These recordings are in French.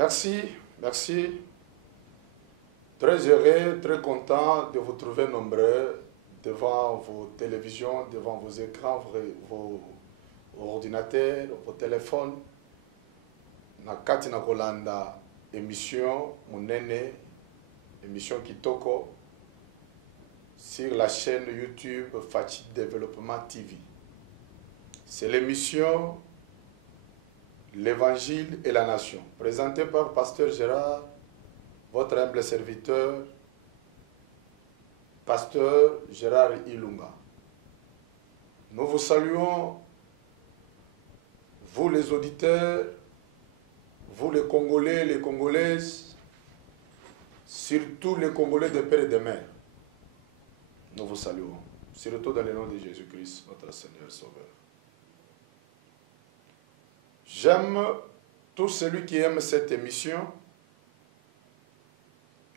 Merci, merci. Très heureux, très content de vous trouver nombreux devant vos télévisions, devant vos écrans, vos ordinateurs, vos téléphones. Na kati na kolanda émission Munene, émission Kitoko, sur la chaîne YouTube Fachi Développement TV. C'est l'émission L'Évangile et la Nation, présentée par Pasteur Gérard, votre humble serviteur, Pasteur Gérard Ilunga. Nous vous saluons, vous les auditeurs, vous les Congolais, les Congolaises, surtout les Congolais de père et de mère. Nous vous saluons, surtout dans le nom de Jésus-Christ, notre Seigneur et Sauveur. J'aime tout celui qui aime cette émission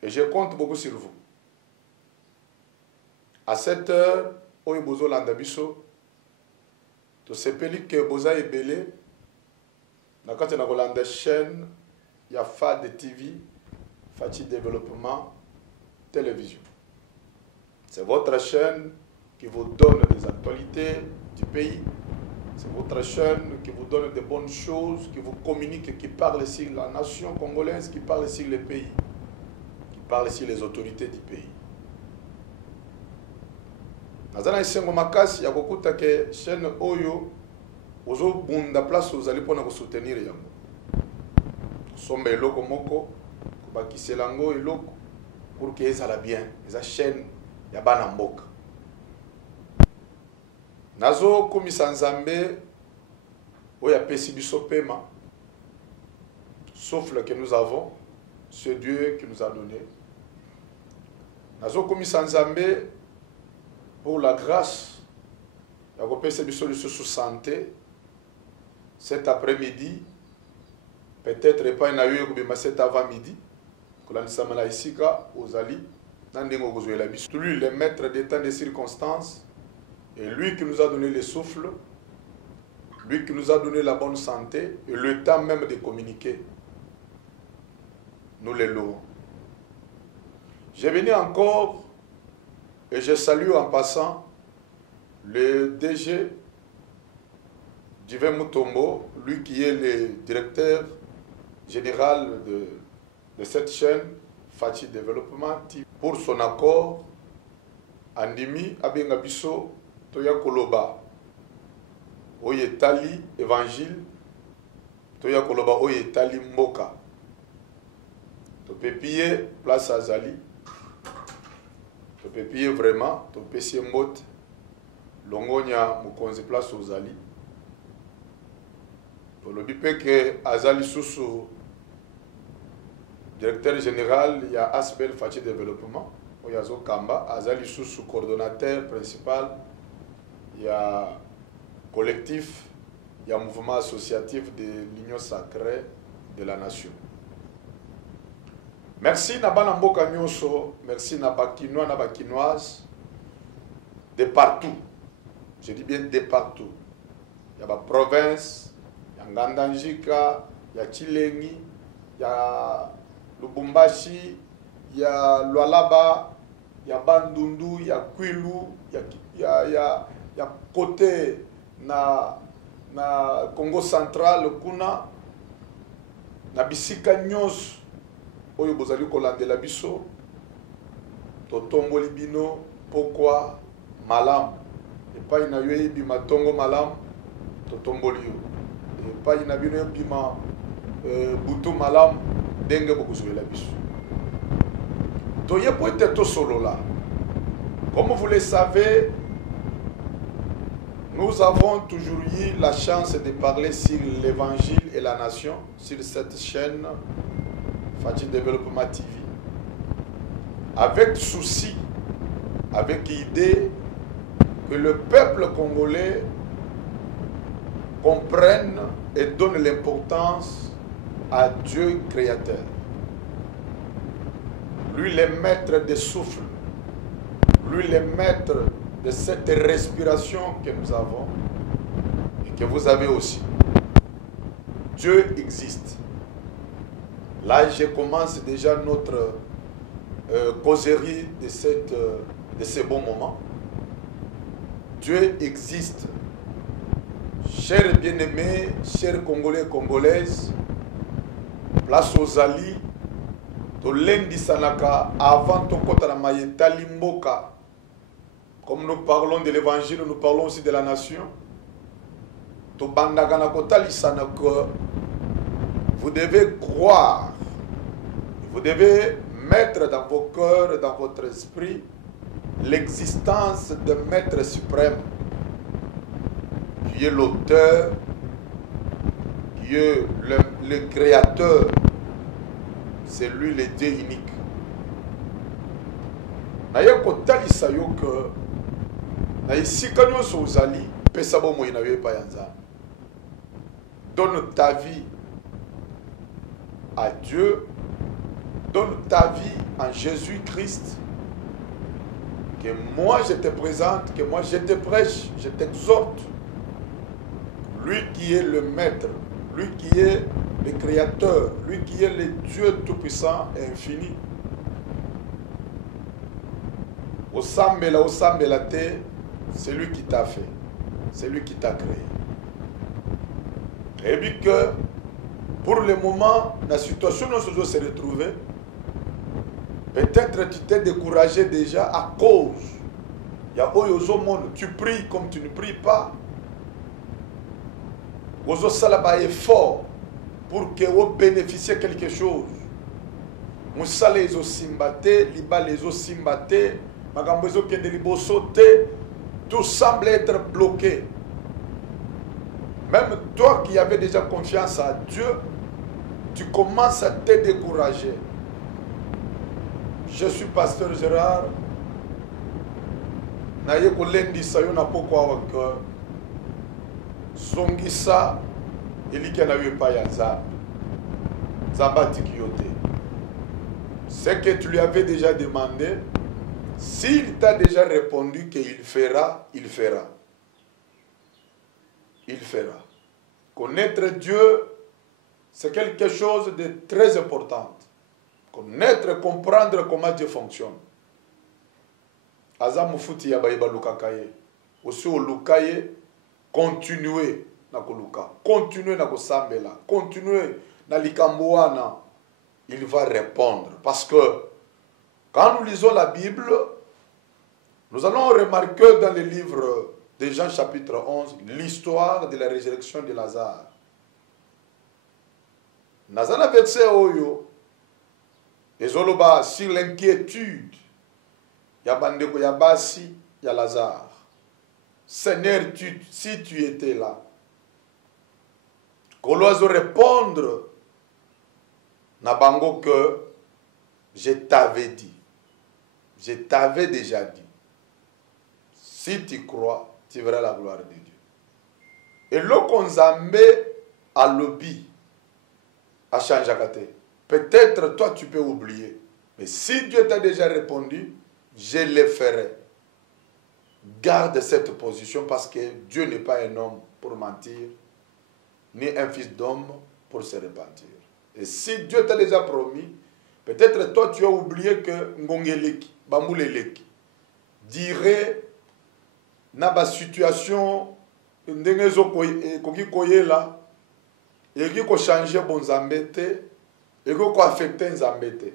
et je compte beaucoup sur vous. À cette heure, où bozo landabiso, to sepeli que boza ebele, na kati na kolanda chaîne ya FAD TV, Fachi Développement Télévision. C'est votre chaîne qui vous donne des actualités du pays. C'est votre chaîne qui vous donne de bonnes choses, qui vous communique, qui parle sur la nation congolaise, qui parle sur le pays, qui parle sur les autorités du pays. Nazana isengo makasi ya kokuta ke chaîne oyo ozo bunda place ozali pona ko soutenir yango. Somba eloko moko bakisela ngo eloko pour que ezala bien, eza chaîne ya bana mboka. Nazo komisa Nzambe oya pesi biso pema, souffle que nous avons, ce Dieu qui nous a donné. Nazo komisa Nzambe pour la grâce ya kopesa biso sous santé cet après-midi, peut-être pas na yo ko cet avant-midi, kolanisa mala isika ozali na ndengo kozwela biso. Lui le maître des temps des circonstances. Et lui qui nous a donné le souffle, lui qui nous a donné la bonne santé et le temps même de communiquer, nous les louons. Je venu encore et je salue en passant le DG Divin Mutombo, lui qui est le directeur général de cette chaîne Fachi Développement, pour son accord. Andimi abenga biso toya koloba oye tali évangile toya koloba oye tali mboka to pepie place azali to pepie vraiment to pesie mbote longonya mukonzi place ozali to lobi peke azali susu directeur général ya Aspel Fachi Développement oyazo kamba azali susu coordonnateur principal. Il y a collectif, il y a mouvement associatif de l'Union sacrée de la nation. Merci Nabana Mboka Nyonso, merci Nabakinois, Nabakinoises, de partout. Je dis bien de partout. Il y a la province, il y a Ngandanjika, il y a Chilengi, il y a Lubumbashi, il y a Lualaba, il y a Bandundu, il y a Kwilu, il y a côté na Congo central kuna na bisika nyos oyo bozali kolandela biso totomboli bino pokwa malam epai na yo bima tongo malam totomboli yo epai na bino bima butu malam denge bokozwela biso toye peut-être solola. Comme vous le savez, nous avons toujours eu la chance de parler sur l'évangile et la nation sur cette chaîne Fachi Développement TV. Avec souci, avec idée que le peuple congolais comprenne et donne l'importance à Dieu créateur. Lui le maître des souffles, lui le maître de cette respiration que nous avons et que vous avez aussi. Dieu existe. Là, je commence déjà notre causerie de ces bons moments. Dieu existe. Chers bien-aimés, chers Congolais, Congolaises, place aux alliés, to lendi sanaka avant to kota na mayeta limboka. Comme nous parlons de l'évangile, nous parlons aussi de la nation. To bandaka na kota lisanaka, vous devez croire, vous devez mettre dans vos cœurs et dans votre esprit l'existence de Maître suprême, qui est l'auteur, qui est le créateur, c'est lui le Dieu unique. Naye kotalisa yo que na isika nyonso ozali pesa bomoi na yo epai ya Nzambe. Donne ta vie à Dieu, donne ta vie en Jésus-Christ. Que moi je te présente, que moi je te prêche, je t'exhorte. Lui qui est le Maître, lui qui est le Créateur, lui qui est le Dieu Tout-Puissant et Infini. Osambela te, c'est lui qui t'a fait, c'est lui qui t'a créé. Et puis que pour le moment, la situation où nous se retrouver, peut-être tu t'es découragé déjà à cause. Il y a au monde, tu pries comme tu ne pries pas. Ozo salaba effort pour que vous bénéficiez quelque chose. Moussale ezo simbate, liba ezo simbate, magambo ezo kende libo sauté, tout semble être bloqué. Même toi qui avais déjà confiance à Dieu, tu commences à te décourager. Je suis pasteur Gérard. Naye kolendi sayo na poko awaka. Zongisa elika na yepa ya Nzambe. Nzamba tikiyote. Ce que tu lui avais déjà demandé, s'il t'a déjà répondu qu'il fera, il fera. Il fera. Connaître Dieu, c'est quelque chose de très important. Connaître, comprendre comment Dieu fonctionne. Aza mufuti ya bayiba lukakaye. Aussi au lukaye, continuer na koluka. Continuer na kosambela. Continuer na likamboana. Il va répondre. Parce que quand nous lisons la Bible, nous allons remarquer dans le livre de Jean chapitre 11, l'histoire de la résurrection de Lazare. Nazana verset oyo, ezoloba sur l'inquiétude, ya bandeko ya basi, ya Lazare. Seigneur, si tu étais là, qu'on doit répondre, na bango que je t'avais dit, je t'avais déjà dit, si tu crois, tu verras la gloire de Dieu. Et l'okonzambe a lobby, a changé. Peut-être toi tu peux oublier, mais si Dieu t'a déjà répondu, je le ferai. Garde cette position parce que Dieu n'est pas un homme pour mentir, ni un fils d'homme pour se repentir. Et si Dieu t'a déjà promis, peut-être toi tu as oublié que Ngongeleki, Bambouleleki, dirait na ba situation ndenge zo koki koyela eki ko changer bon Nzambete eki ko affecter Nzambete.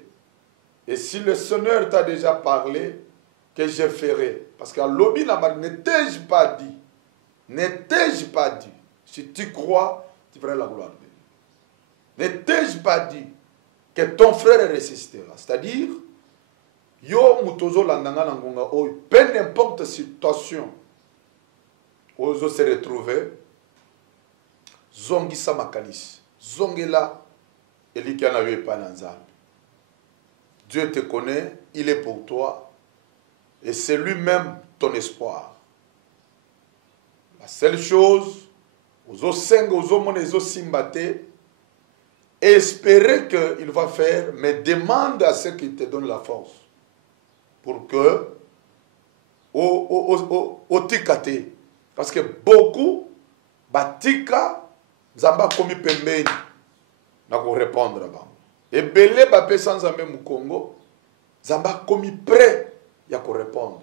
Et si le Seigneur t'a déjà parlé, que je ferai, parce qu'à l'obi ne t'ai-je pas dit, ne t'ai-je pas dit, si tu crois, tu feras la gloire de Dieu. Ne t'ai-je pas dit que ton frère ressuscitera, c'est-à-dire yo mutozo landanga nangonga oyo, peu n'importe situation ozo se retrouver, zongisa makalisi, zongela elikia na yo epa na Nzambe. Dieu te connaît, il est pour toi, et c'est lui-même ton espoir. La seule chose, ozo senga, ozo mone, ozo simbate, espérer qu'il va faire, mais demande à ceux qui te donnent la force, pour que, au tikate, parce que beaucoup, batika, zamba komi pembeni, na ko répondre avant. Et belé bapé sans ame mu Congo, Zamba commis prêt à répondre.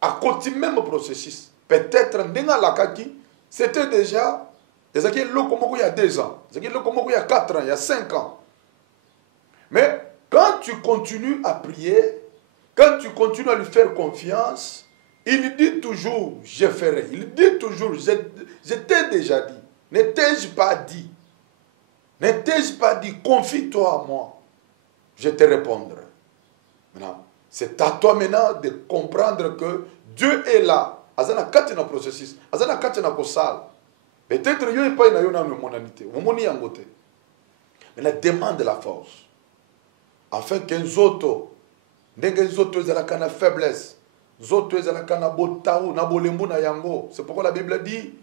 À côté même processus. Peut-être Ndenga Lakaki, c'était déjà, il y a 2 ans, il y a 4 ans, il y a 5 ans. Mais quand tu continues à prier, quand tu continues à lui faire confiance, il dit toujours, je ferai. Il dit toujours, je t'ai déjà dit. Ne t'ai-je pas dit? Ne t'ai-je pas dit, confie-toi à moi. Je te répondrai. Maintenant, c'est à toi maintenant de comprendre que Dieu est là. Azana katina processus. Azana katina kosal. Peut-être yo est pas na yo na monanité. Omoni yangote. Mais la demande de la force. Afin qu'un zoto, ndenge zoto ezalaka na faiblesse, zoto ezalaka na botao, na bolembu na yango. C'est pourquoi la Bible dit,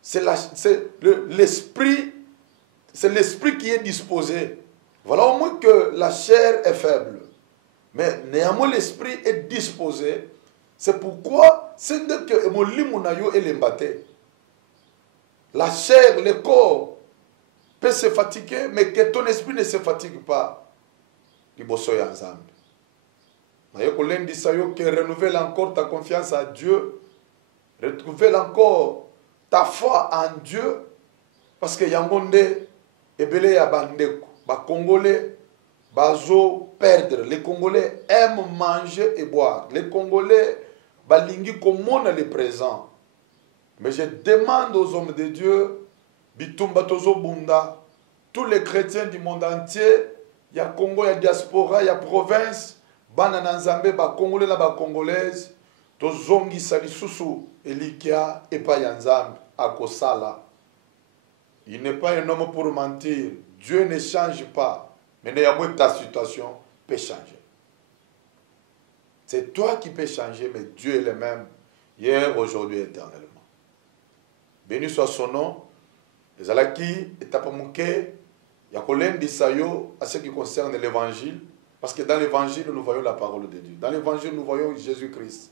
c'est l'esprit, c'est l'esprit qui est disposé. Voilà au moins que la chair est faible. Mais néanmoins l'esprit est disposé. C'est pourquoi c'est que molimu na yo elembate. La chair, le corps peut se fatiguer, mais que ton esprit ne se fatigue pas. Liboso ya Nzambe. Que renouvelle encore ta confiance à Dieu. Renouvelle encore ta foi en Dieu. Parce que yangonde ebele ya bandeko. Ba Congolais bazo perdre. Les Congolais aiment manger et boire. Les Congolais balingi komona le présent. Mais je demande aux hommes de Dieu, bitumba tozo bunda, tous les chrétiens du monde entier, il y a Congo, il y a diaspora, il y a province, banana nzambe, ba Congolais la ba Congolaise, tozongi salisusu elikia epa ya nzambe akosala. Il n'est pas un homme pour mentir. Dieu ne change pas. Mais néanmoins ta situation peut changer. C'est toi qui peux changer, mais Dieu est le même, hier, aujourd'hui, éternellement. Béni soit son nom. Les alaki, étape mouké, yakolem disayo à ce qui concerne l'évangile. Parce que dans l'évangile, nous voyons la parole de Dieu. Dans l'évangile, nous voyons Jésus-Christ,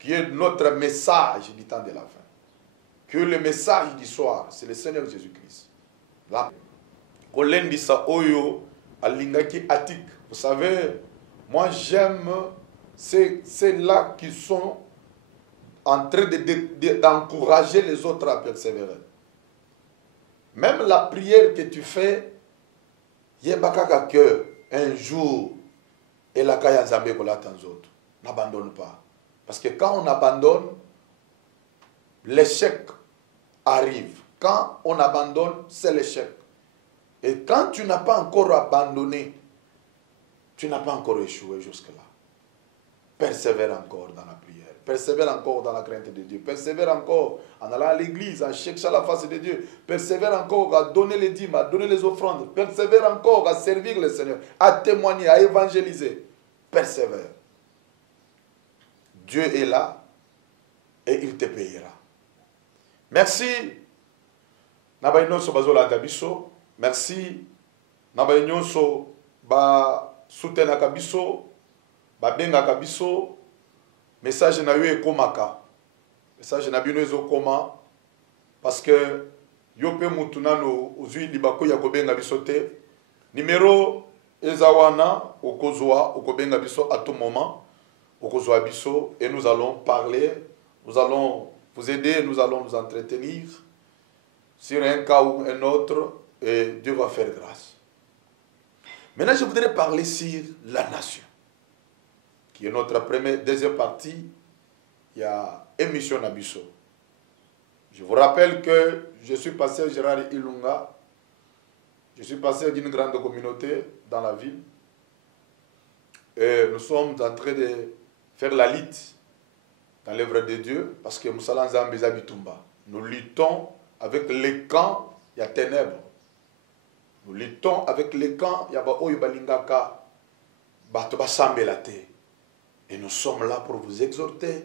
qui est notre message du temps de la fin. Que le message du soir, c'est le Seigneur Jésus-Christ. Là, kolem disa oyo alingaki atik. Vous savez, moi j'aime ceux-là qui sont en train d'encourager les autres à persévérer. Même la prière que tu fais, yembaka que un jour, et la kaya nzambe kola tanzoto. N'abandonne pas. Parce que quand on abandonne, l'échec arrive. Quand on abandonne, c'est l'échec. Et quand tu n'as pas encore abandonné, tu n'as pas encore échoué jusque-là. Persévère encore dans la prière. Persévère encore dans la crainte de Dieu. Persévère encore en allant à l'église, en cherchant la face de Dieu. Persévère encore à donner les dîmes, à donner les offrandes. Persévère encore à servir le Seigneur, à témoigner, à évangéliser. Persévère. Dieu est là et il te payera. Merci. Merci. Soutenaka biso, bengaka biso. Message na yo ekomaka. Message na bino ezokoma parce que yo pe mutu nano ozwi libako ya kobenga biso te. Numéro ezawana okozwa okobenga biso à tout moment. Okozwa biso et nous allons parler, nous allons vous aider, nous allons nous entretenir sur un cas ou un autre et Dieu va faire grâce. Maintenant, je voudrais parler sur la nation, qui est notre deuxième partie. Il y a émission Nabiso. Je vous rappelle que je suis pasteur Gérard Ilunga. Je suis pasteur d'une grande communauté dans la ville. Et nous sommes en train de faire la lutte dans l'œuvre de Dieu parce que Moussala Nzambe Bitumba. Nous luttons avec les camps, il y a ténèbres. Nous luttons avec les camps, il y a Oyo Balingaka, Batoba Sambelate. Et nous sommes là pour vous exhorter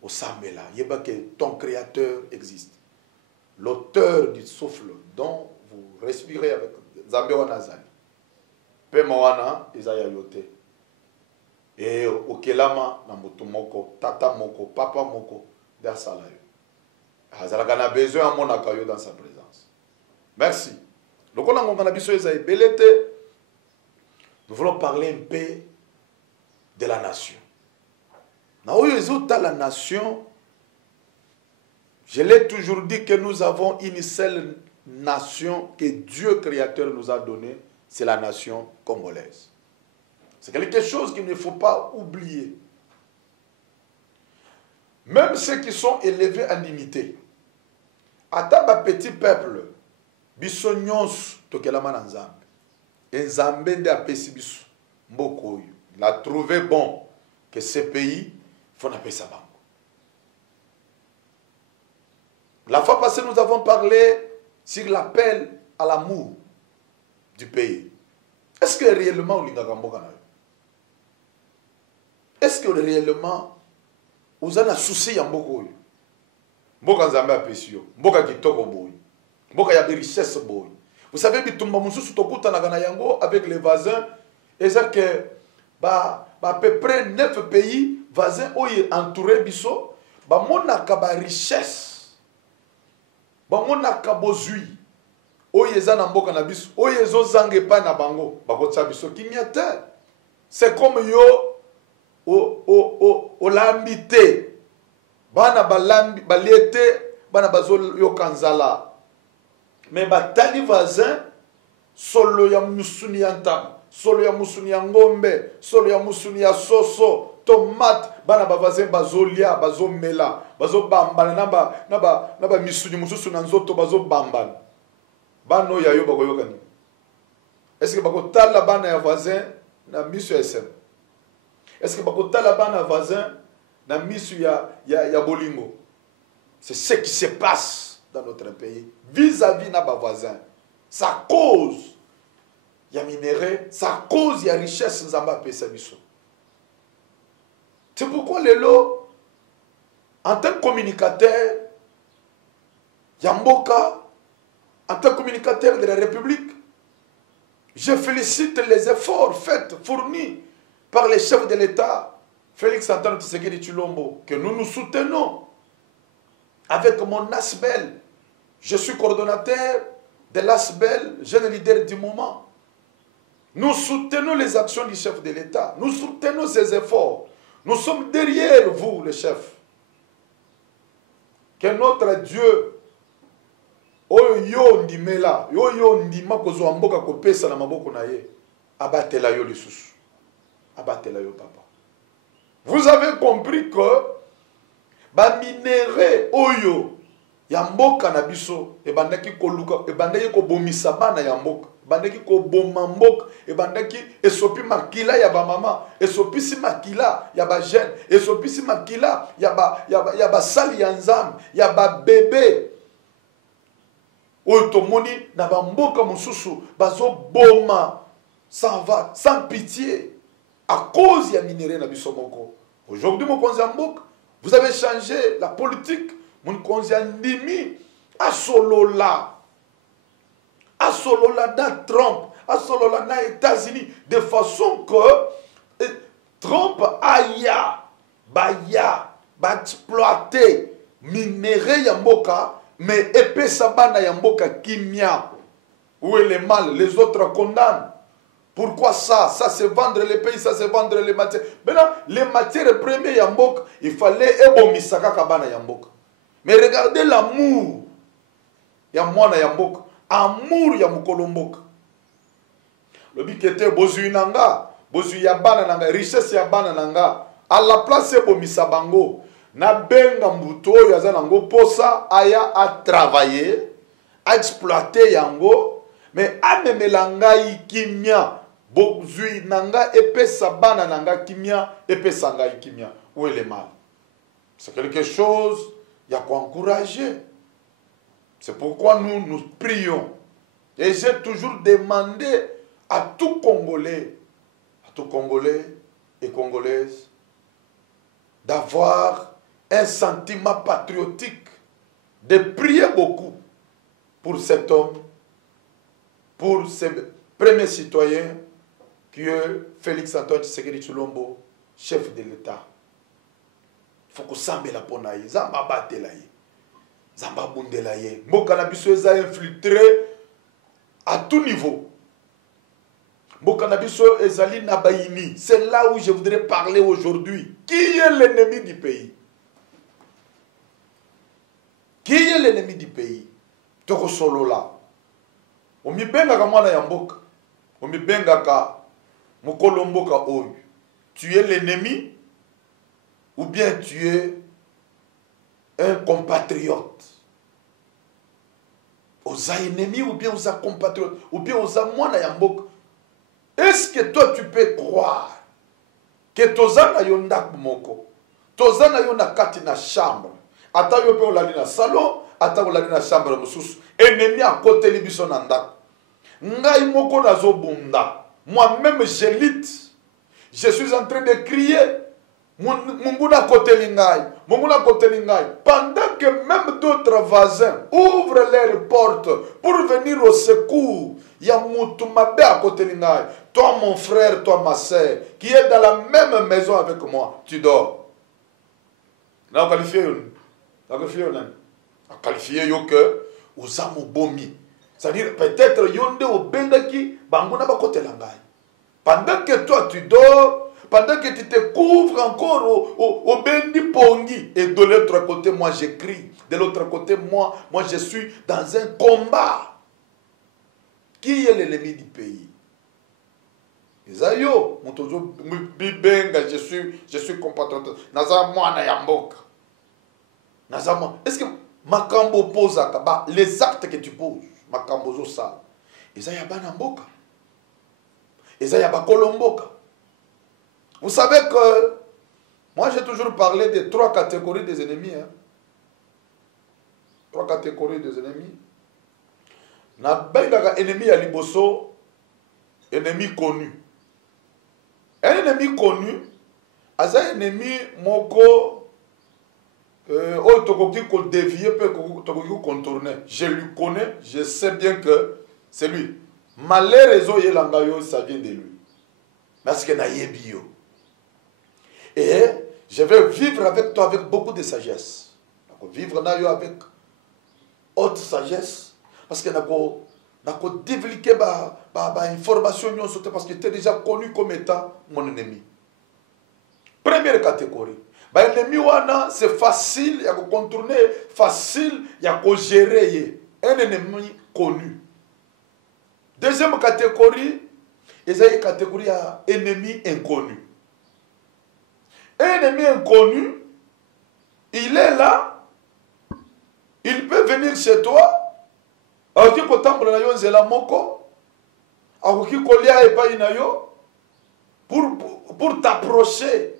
au Sambela. Yeba que ton créateur existe. L'auteur du souffle dont vous respirez avec Zambéwa Nazali. Pemoana, Isaiah Yote. Et Okelama, Namutu Moko, Tata Moko, Papa Moko, Darsalayo. Hazalakana besoin à mon accueil dans sa présence. Merci. Nous voulons parler un peu de la nation. La nation, je l'ai toujours dit que nous avons une seule nation que Dieu créateur nous a donnée, c'est la nation congolaise. C'est quelque chose qu'il ne faut pas oublier. Même ceux qui sont élevés en dignité, à un petit peuple, biso nyonso tokelama na Nzambe. Nzambe nde apesi biso mboko oyo. Il a trouvé bon que ce pays faut appeler ça bango. La fois passée, nous avons parlé sur l'appel à l'amour du pays. Est-ce que réellement on linga mboka na yo? Est-ce que réellement vous avez un souci ya mboka oyo? Mboka Nzambe apesi yo, mboka kitoko boy. Mboka ya richesse boy. Vous savez bitumba mususu tokutana na yango avec les voisins et ça que à peu près 9 pays voisins oyo entouré biso ba monaka ba richesse. Ba monaka bozui. Oyo eza na mboka na biso, oyo ezozanga epa na bango, bakotsa biso kimia. C'est comme yo o lambité. Bana balambi baliete bana bazo yo kanzala. Mais batali voisin solo ya musuni ya ntama, solo ya musuni ya ngombe, solo ya musuni ya soso, tomate, bana ba voisin bazolia, bazomela, bazobambana na ba misuni mususu na nzoto bazobambana. Bano ya yo bakoyokani. Est-ce que bakotala bana ya voisin na misu SM? Est-ce que bakotala bana voisin na misu ya bolingo? C'est ce qui se passe dans notre pays vis-à-vis de nos voisins. Sa cause, il y a minéraux, sa cause, il y a richesse. C'est pourquoi les lots, en tant que communicateur, Yamboka, en tant que communicateur de la République, je félicite les efforts faits, fournis par les chefs de l'État, Félix Antoine Tshisekedi Tshilombo, que nous nous soutenons avec mon ASBEL. Je suis coordonnateur de l'ASBEL, jeune leader du moment. Nous soutenons les actions du chef de l'État. Nous soutenons ses efforts. Nous sommes derrière vous, le chef. Que notre Dieu, Oyo Ndimela, Oyo Ndima Kozwamboka Kopesa na maboko na ye, abatela yo lisusu. Abatela yo papa. Vous avez compris que ba minéré Oyo Yamboka na biso ebandaki koluka ebandaki ko bomisa bana ya mboka ebandaki ko boma mboka ebandaki esopi makila ya ba mama esopisi makila ya ba jeune esopisi makila ya ba sali ya Nzambe ya ba bébé oyo tomoni na ba mboka mususu bazo boma sans pitié à cause ya minéré na biso moko. Aujourd'hui mokonzi ya mboka, vous avez changé la politique. Mon conseil ndimi asolola na Trump, asolola na États-Unis de façon que Trump aya exploiter minerai yamboka mais epesa bana yamboka kimia. Où est le mal? Les autres condamnent. Pourquoi ça? Ça c'est vendre les pays, ça c'est vendre les matières. Maintenant, les matières premières yamboka, il fallait ebomisaka kabana yamboka. Mais regardez l'amour. Ya mwana ya mboka. Amour ya mukolo mboka. Le but était bozu nanga, bozu ya bana nanga, richesse ya bana nanga. À la place bo misabango, na benga mbuto ya zanango posa aya a travailler, a exploiter yango, mais a memelanga ikimia, bozu nanga epesa bana nanga kimia, epesa nga ikimia. Où est le mal? C'est quelque chose il y a quoi encourager. C'est pourquoi nous prions. Et j'ai toujours demandé à tout Congolais et Congolaises, d'avoir un sentiment patriotique, de prier beaucoup pour cet homme, pour ce premier citoyen qui est Félix Antoine Tshisekedi Tshilombo, chef de l'État. Il faut que Sambe la ponaye, Zamba batela ye, Zamba bundela ye. Mboka na biso eza infiltré à tout niveau. Mokanabiso Ezali Nabaini, c'est là où je voudrais parler aujourd'hui. Qui est l'ennemi du pays? Qui est l'ennemi du pays? Toko solo là. Omibenga ka mwana ya mboka. Omibenga ka mokolo mboka oyo. Tu es l'ennemi ou bien tu es un compatriote? Oza ennemi ou bien oza compatriote ou bien oza mwana ya mboka? Est-ce que toi tu peux croire que toza na yo ndako moko, toza na yo na kati na chambre, ata yo pe olali na salon, ata olali na chambre mosusu, ennemi akoteli biso na ndako. Ngai moko nazo bunda, moi-même je lutte, je suis en train de crier, munguna koteli ngai, munguna koteli ngai, pendant que même d'autres voisins ouvrent leurs portes pour venir au secours. Toi mon frère, toi ma soeur, qui est dans la même maison avec moi, tu dors. Là, on qualifie que vous avez bomi. C'est-à-dire peut-être yonde au bendaki banguna ba kote langai. Pendant que toi tu dors, pendant que tu te couvres encore au bendi pongi, et de l'autre côté moi j'écris, de l'autre côté moi je suis dans un combat. Qui est l'ennemi du pays? Isayo, je suis compatriote. Naza mwana ya mboka. Naza mwana. Est-ce que makambo pose akaba les actes que tu poses, makambo zo ça. Isaya bana mboka. Isaya ba kolomboka. Vous savez que moi j'ai toujours parlé des trois catégories des ennemis. Hein? Trois catégories des ennemis. Na bengaka ennemi ya liboso, ennemi connu. Un ennemi connu, aza ennemi moko tokoki ko dévier pe tokoki ko contourner. Je lui connais, je sais bien que c'est lui. Malheureusement yelanga yo, ça vient de lui. Parce que na yebi yo. Et je vais vivre avec toi avec beaucoup de sagesse. Vivre na yo avec haute sagesse. Parce que nako développer information parce que tu es déjà connu comme étant mon ennemi. Première catégorie. L'ennemi wana c'est facile à contourner, facile à gérer. Un ennemi connu. Deuxième catégorie, c'est une catégorie à ennemi inconnu. Un ennemi inconnu, il est là, il peut venir chez toi. Akoki kotambola na yo nzela moko, akoki kolia epai na yo pour t'approcher.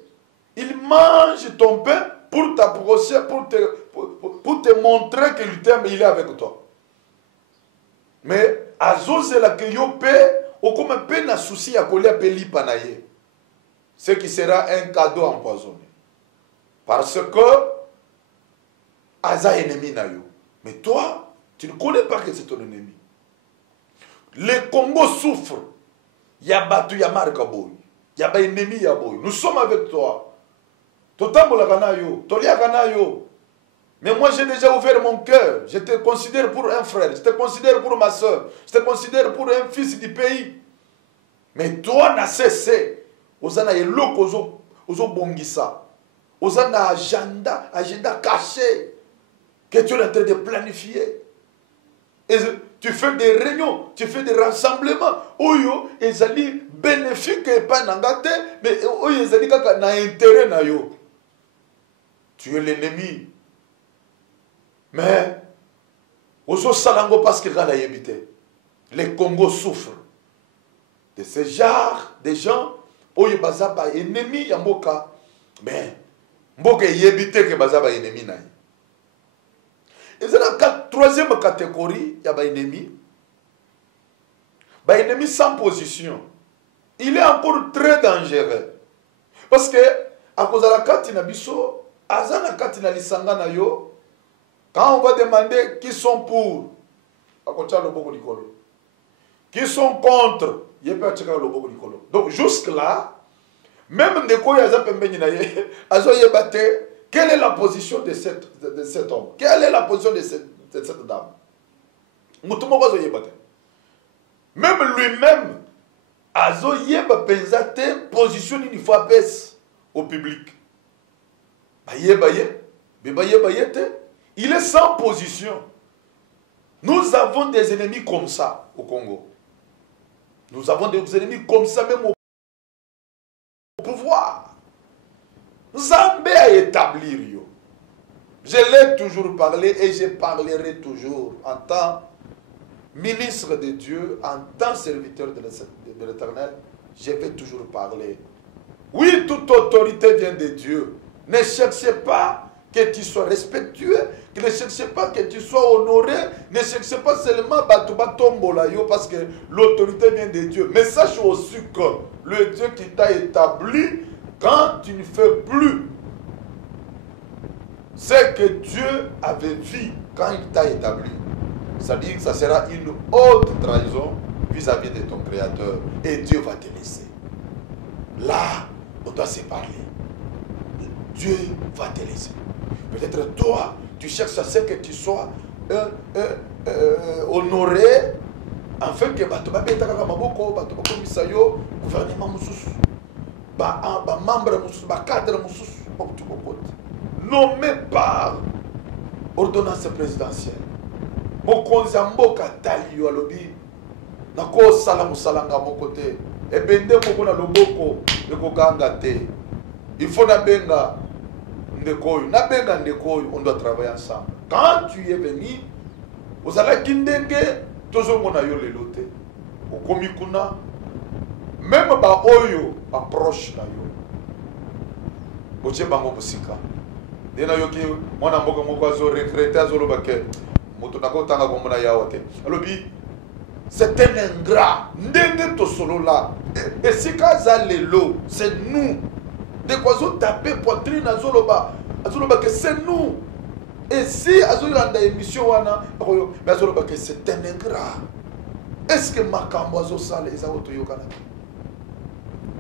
Il mange ton pain pour t'approcher, pour te montrer que lui t'aime, il est avec toi. Mais azozela ke yo pe okoma pe na souci ya kolia pe lipa na ye. Ce qui sera un cadeau empoisonné. Parce que aza ennemi na yo. Mais toi, tu ne connais pas que c'est ton ennemi. Le Congo souffre. Il y a Batu, il y a Markaboy. Il y a un ennemi, il y a Boy. Nous sommes avec toi. Mais moi, j'ai déjà ouvert mon cœur. Je te considère pour un frère. Je te considère pour ma soeur. Je te considère pour un fils du pays. Mais toi, n'a cessé. Ozana eloko ozo bongisa. Ozana agenda caché que tu es en train de planifier. Et tu fais des réunions, tu fais des rassemblements. Oyo, ezali bénéfique et pas nangate, mais oyo ezali kaka na intérêt na yo. Tu es l'ennemi. Mais ozo salango parce que gala yebite. Les Congo souffrent de ce genre de gens. Oyo bazaba ennemi ya mboka, mais mboka yebite que bazaba ennemi na. Et c'est la troisième catégorie, il y a des ennemis. Des ennemis sans position. Il est encore très dangereux. Parce que, à cause de la katina biso, azana katina lisanga na yo, quand on va demander qui sont pour, qui sont contre, donc jusque-là, même de quoi il y a un peu quelle est la position de cet homme? Quelle est la position de cette dame? Même lui-même, Azo yeba pensate position une fois baisse au public. Il est sans position. Nous avons des ennemis comme ça au Congo. Nous avons des ennemis comme ça même au pouvoir. Zambé a établi Rio. Je l'ai toujours parlé et je parlerai toujours en tant ministre de Dieu, en tant serviteur de l'Éternel. Je vais toujours parler. Oui, toute autorité vient de Dieu. Ne cherchez pas que tu sois respectueux, ne cherchez pas que tu sois honoré, ne cherchez pas seulement Batubatombola parce que l'autorité vient de Dieu. Mais sache aussi que le Dieu qui t'a établi, quand tu ne fais plus ce que Dieu avait vu quand il t'a établi, ça dit que ça sera une haute trahison vis-à-vis de ton Créateur. Et Dieu va te laisser. Là, on doit se parler. Dieu va te laisser. Peut-être toi, tu cherches à ce que tu sois honoré, afin que gouvernement membre cadre nommé par ordonnance présidentielle. Mokonzi mboka tali yo alobi nako sala musalanga mokote ebende moko na loboko ekoganga te. Il faut nabenga ndekoyo, nabenga ndekoyo, on doit travailler ensemble. Quand tu es venu, ozala kindenge tozo mona yo lelo te. Okomi kuna même ba oyo approche na yo. Oche bango busika. Dena yo ki mwana mboka moko azo retraité azo lobake. C'est un ingrat. Et si Kazalelo, c'est nous. De quoi vous tapez poitrine à Zoloba. C'est nous. Et si Azolanda émission, mais Zoloba, c'est un ingrat. Est-ce que Makambo Azosal est à Otoyokana?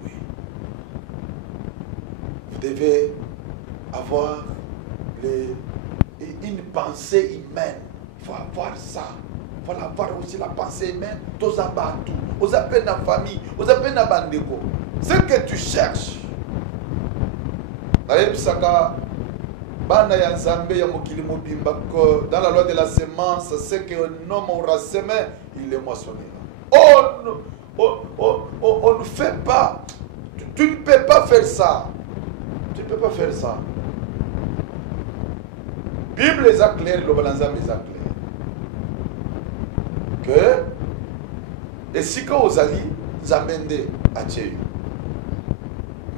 Oui. Vous devez avoir une pensée humaine. Il faut avoir ça. Il faut avoir aussi la pensée humaine. Tous abattus. Aux appels à famille. Aux appels à bandeko. Ce que tu cherches. Dans la loi de la semence, ce qu'un homme aura semé, il le moissonnera. On ne fait pas. Tu ne peux pas faire ça. Tu ne peux pas faire ça. Bible les a clairs, le balanzam les a clairs. Que et si quand vous allez zamende à Dieu,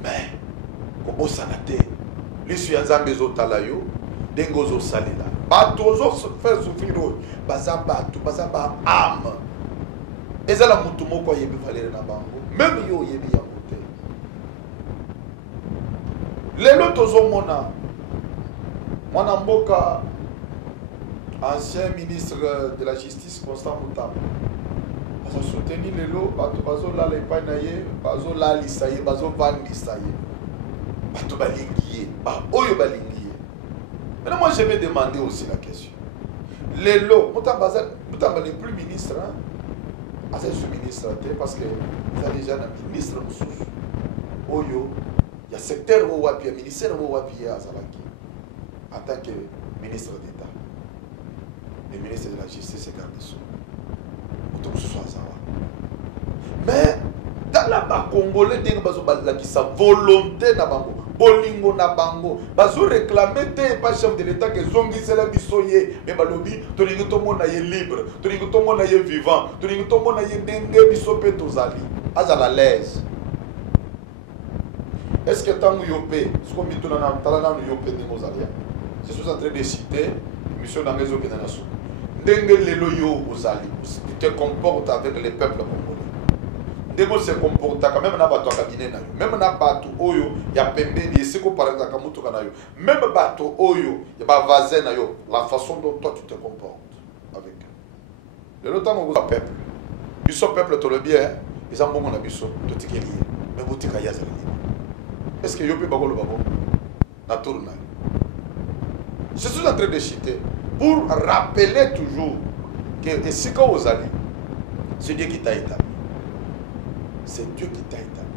mais comme ça n'a été, les suyazam les autres talayo, dengozo salila, batozo faire souffrir, bazaba tout bazaba âme. Et ça la mutumo quoi yebi valer na bango, même yo yebi ya côté. Les lotozo mona. Mwanamboka, ancien ministre de la Justice, Constant Moutam, a soutenu les lots, bazo la l'épanaye, bazo la lisaye, bazo van lisaye, bato balingiye, oyo balingiye. Maintenant, moi, je vais demander aussi la question. Les lots, Moutam n'est plus ministre, hein, c'est sous-ministre, parce que vous avez déjà un ministre, oyo, il y a secteur où il y a ministère où il y a Zalaki. En tant que ministre d'État, le ministre de la Justice et garde des Sceaux. Mais dans la Congolais, qui sa volonté na bango, bolingo na bango, bazo réclamer te pas chef de l'État que zongi c'est la bisoye, mais balobi, tolingo tomo na ye libre, tolingo tomo na ye vivant, tolingo tomo na ye denge bisope tozali, azala l'aise. Est-ce que tant que yopé, ce qu'on dit tout dans la talana yopé de Mosalia? Je suis en train de citer mission dans les autres nations. Tu te comportes avec les peuples congolais. Dès se comporte quand même na bato cabinet na yo. Même na bato oyo ya pembeni esiko par exemple kamuto kana yo. Même bato oyo ya ba vazen na yo, la façon dont toi tu te comportes avec eux. Le temps où vous peuple. Biso peuple to le bien, ils ont bon na biso to tikeli. Mais botika ya zali. Est-ce que yo pe bagolo babo? Na tourna. Je suis en train de citer pour rappeler toujours que si quand vous allez, C'est Dieu qui t'a établi. C'est Dieu qui t'a établi.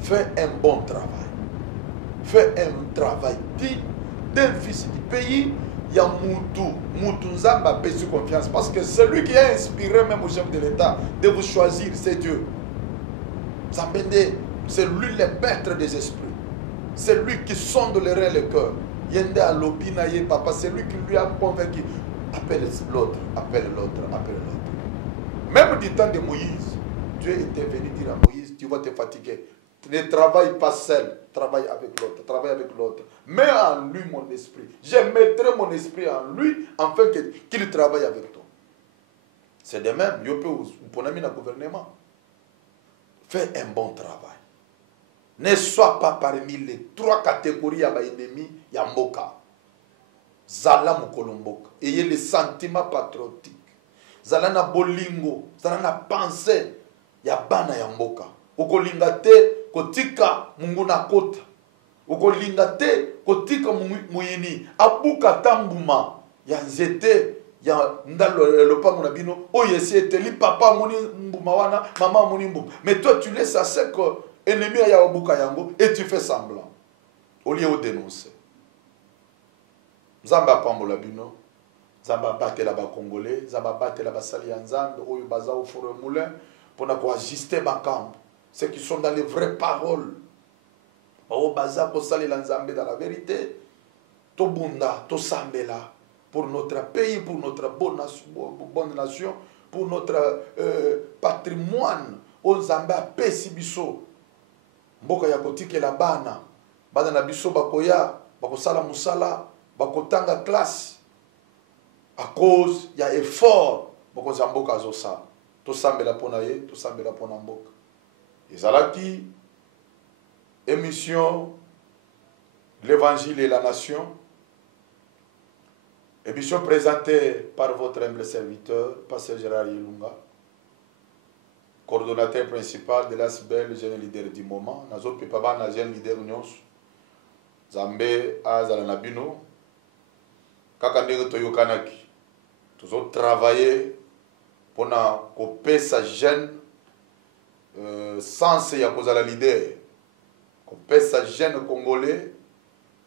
Fais un bon travail. Fais un travail digne d'un fils du pays. Il y a Moutou Nzamba a perdu confiance. Parce que celui qui a inspiré même au chef de l'État de vous choisir, c'est Dieu. Zambende, c'est lui le maître des esprits. C'est lui qui sonde les reins et le cœur. Yende a l'opinaye, papa, c'est lui qui lui a convaincu. Appelle l'autre, appelle l'autre, appelle l'autre. Même du temps de Moïse, Dieu était venu dire à Moïse, tu vas te fatiguer. Ne travaille pas seul, travaille avec l'autre, travaille avec l'autre. Mets en lui mon esprit. Je mettrai mon esprit en lui, afin qu'il travaille avec toi. C'est de même, je peux vous prendre un gouvernement. Fais un bon travail. Ne sois pas parmi les 3 catégories à ennemis Yamboka. Zala Mukolomboka. Ayez les sentiments patriotiques. Zala na bolingo. Zala na pensée. Yabana Yamboka. Ukolingate kotika munguna kota. Ukolingate kotika muyini. Abuka tambuma. Yanzete. Ya ndalo lopango na bino. Oyesi eteli papa muni mbuma wana. Maman muni mbuma. Mais toi tu laisses à ce que ennemi ya obuka yango et tu fais semblant au lieu de dénoncer. Zamba pambola bino, Zamba batela ba congolais, Zamba batela ba sali nzambe oyo baza au four moulin pour na ko ajuster ba camp, ceux qui sont dans les vraies paroles. O baza ko sali nzambe dans la vérité, to bunda, to sambela pour notre pays, pour notre bonne nation, pour notre patrimoine. O Zamba pesi biso mboka ya kotikela bana bana na biso bakoya bakosala musala bakotanga classe à cause ya effort bokoza mboka azosa tosambela pona ye tosambela pona mboka ezalaki émission l'évangile et la nation, émission présentée par votre humble serviteur Pasteur Gérard Yelunga, coordonnateur principal de l'ASBEL, jeune leader du moment. Nous autres papa jeune leader nyons. Zambé azala nabino. Kaka ndenge toyokanaki. Nous autres travailler pour na couper sa jeune sens ya kozala leader. Couper sa jeune congolais.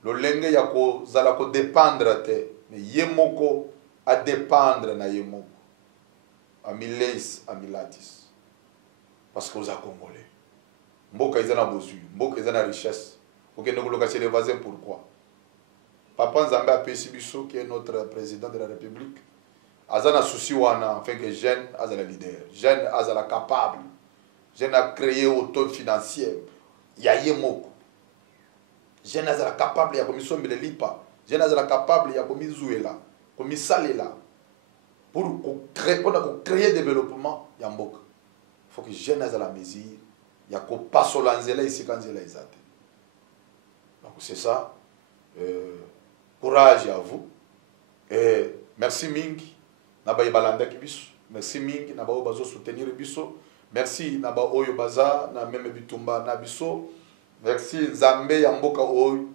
Le lenge ya kozala ko dépendre te. Mais yemoko a dépendre na yemoko. Amileis amilatis. Parce que vous êtes congolais. Mboka izana bozu, mboka izana richesse. Ok, nous voulons cacher les voisins, pourquoi? Papa Nzambe a Pesibiso, qui est notre président de la République, azana souci wana, afin que jeune azala leader, jeune azala capable, jeune a créé auto financier, yaye moko. Jeune azala capable ya commission belelipa, jeune azala capable ya komizuela, komisalela, pour créer développement ya mboka. Il faut que les jeunes aient la mesure. Il y a qu'on passe au lanzela ici quand il est. Donc c'est ça. Courage à vous. Et merci Mingi. Naba Ibalanda Kibiso. Merci Mingi. Naba Obazo soutenir Biso. Merci Naba Oyo Baza. Na même Bitumba Nabiso. Merci Nzambe Yamboka Oyo.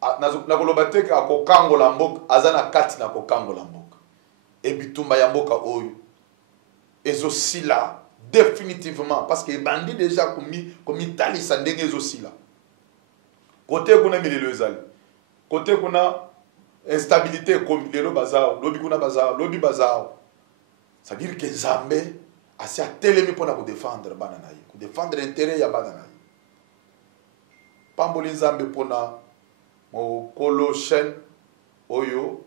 Na kolobate ka kokango la mboka. Azana kati na kokango la mboka. Et Bitumba Yamboka Oyo. Et aussi là. Définitivement, parce que les bandits déjà comme Italie, ça n'est aussi là. Côté qu'on a mis les lezali, côté qu'on a instabilité comme le bazar, lobby qu'on a bazar, lobby bazar. Ça veut dire que Zambé a assez télémi pour nous défendre bananaï, pour défendre l'intérêt ya bananaï. Pamboli Zambé pour na mo kolo chen oyo,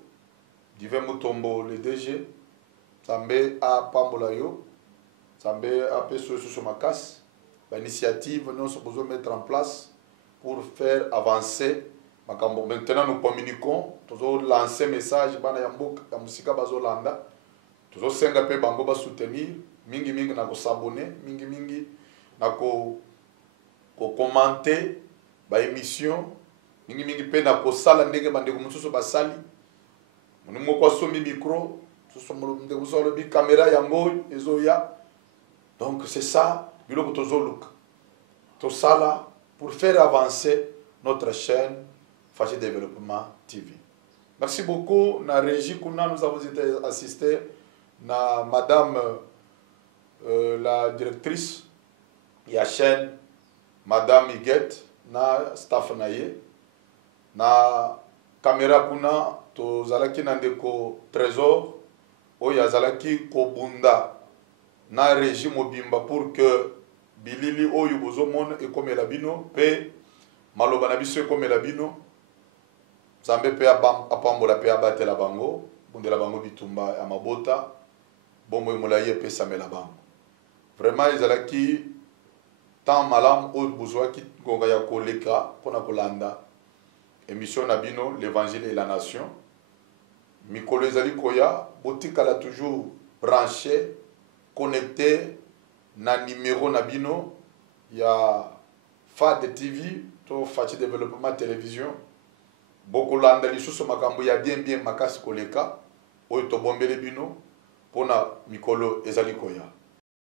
divin mutombo le DG, Zambé a pambola yo. Zambé a fait sur ma casse. L'initiative, nous sommes besoin de mettre en place pour faire avancer. Maintenant, nous communiquons. Nous avons lancé un message. Nous avons soutenir. Mingi mingi na s'abonner. Mingi mingi na commenter. Ba émission. Mingi mingi pe na sala ndenge bande mususu basali. Nous avons somi micro. Nous avons une caméra yango ezoya. Donc c'est ça, tout ça là, pour faire avancer notre chaîne Fâché Développement TV. Merci beaucoup. Na régie nous avons été assistés na madame la directrice ya chaîne madame Iguette na staff na ye na caméra kuna tozalaki na ndeko Trésor oyo azalaki kobunda na régime mobimba pour que bilili oyo bozomona ekomela bino pe maloba na biso ekomela bino Nzambe pe apambola pe abatela bango bundela bango bitumba ya mabota bombo emolayi epesamela bango vraiment ezalaki tant malamu oyo bozwaki ngonga ya koleka mpona kolanda émission na bino l'évangile et la nation mikolo ezali koya botikala toujours branché connecté na numéro na bino ya FAD TV to Fachi Développement Télévision bokolanda lisusu makambo ya bien makasi koleka oyo tobombele bino mpona mikolo ezali koya